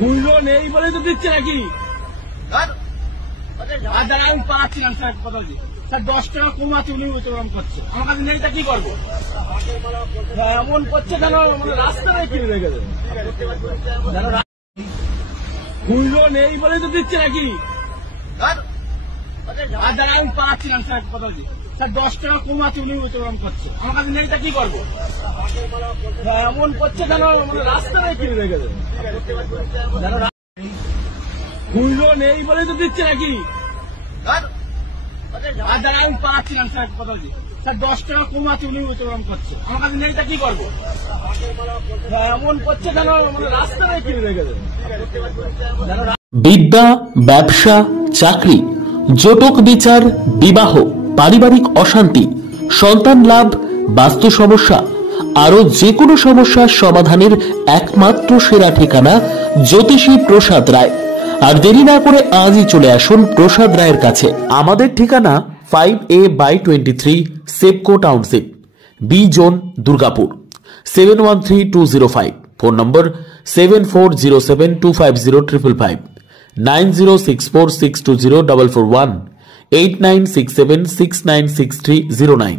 মূল্য নেই বলে তো দিচ্ছে নাকি? আর যারা আমি পাচ্ছিলাম স্যার কথা বলছি স্যার 10 টাকা কমাচ্ছে উনি ওরকম করছে, আমার কাছে নেই তা কি করবো? এমন করছে কেন? মানে রাস্তায় কিনে রেখে দেবে। মূল্য নেই বলে তো দিচ্ছে নাকি? আর যারা আমি পাচ্ছিলাম স্যার কথা বলছি স্যার 10 টাকা কমাচ্ছে উনি ওরকম করছে, আমার কাছে নেই তা কি করবো? এমন করছে কেন? মানে রাস্তায় কিনে রেখে দেবে। মূল্য নেই বলে তো দিচ্ছে নাকি? আর যারা আমি পাচ্ছিলাম স্যার কথা বলছি স্যার 10 টাকা কমাচ্ছে উনি ওরকম করছে, আমার কাছে নেই তা কি করবো? এমন করছে কেন? মানে রাস্তায় কিনে রেখে দেবে। বিদ্যা, ব্যবসা, চাকরি, জটক বিচার, বিবাহ, পারিবারিক অশান্তি, সন্তান লাভ, বাস্তু সমস্যা, আরো যে কোনো সমস্যার সমাধানের একমাত্র সেরা ঠিকানা জ্যোতিষী প্রসাদ রায়। আর দেরি না করে আজই চলে আসুন প্রসাদ রায়ের কাছে। আমাদের ঠিকানা 5A/23 Sepco township, B zone, Durgapur, 713205। Phone number 7407250555, 9064620441, 8967696309।